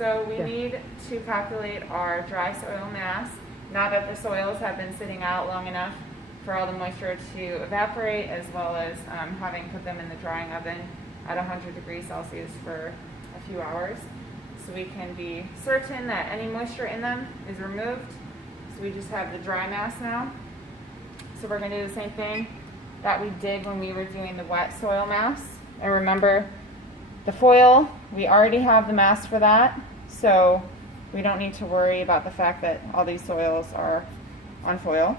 So we Yeah. need to calculate our dry soil mass. Now that the soils have been sitting out long enough for all the moisture to evaporate, as well as having put them in the drying oven at 100 degrees Celsius for a few hours. So we can be certain that any moisture in them is removed. So we just have the dry mass now. So we're going to do the same thing that we did when we were doing the wet soil mass. And remember, the foil, we already have the mass for that, so we don't need to worry about the fact that all these soils are on foil.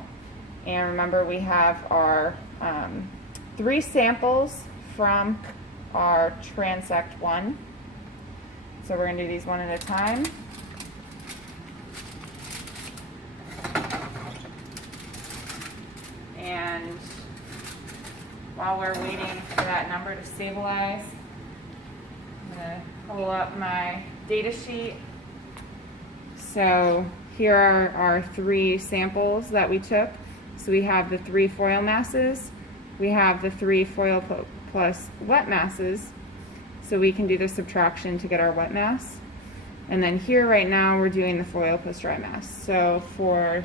And remember, we have our 3 samples from our Transect 1. So we're going to do these one at a time. And while we're waiting for that number to stabilize, I'm going to pull up my data sheet. So here are our 3 samples that we took. So we have the 3 foil masses, we have the 3 foil plus wet masses, so we can do the subtraction to get our wet mass. And then here right now we're doing the foil plus dry mass. So for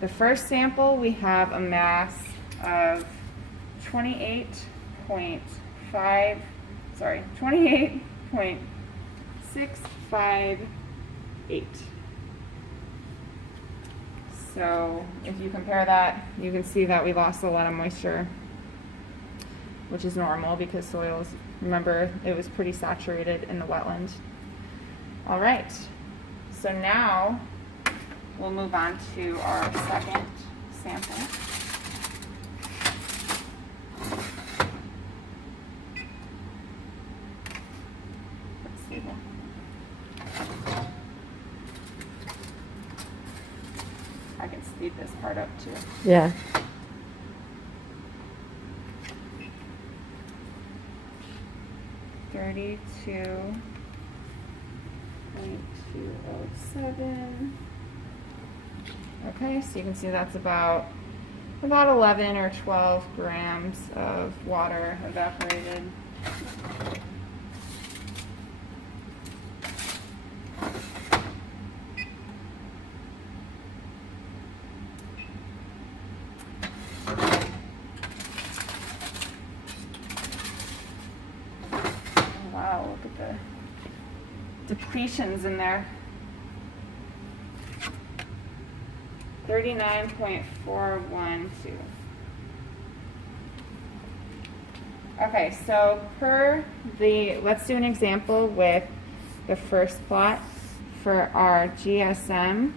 the first sample we have a mass of 28.658. So if you compare that, you can see that we lost a lot of moisture, which is normal because soils, remember, it was pretty saturated in the wetland. All right, so now we'll move on to our second sample. Let's see here. I can speed this part up too. Yeah. $32.207. Okay, so you can see that's about 11 or 12 grams of water evaporated. Wow, look at the depletions in there. 39.412. Okay, so let's do an example with the first plot for our GSM.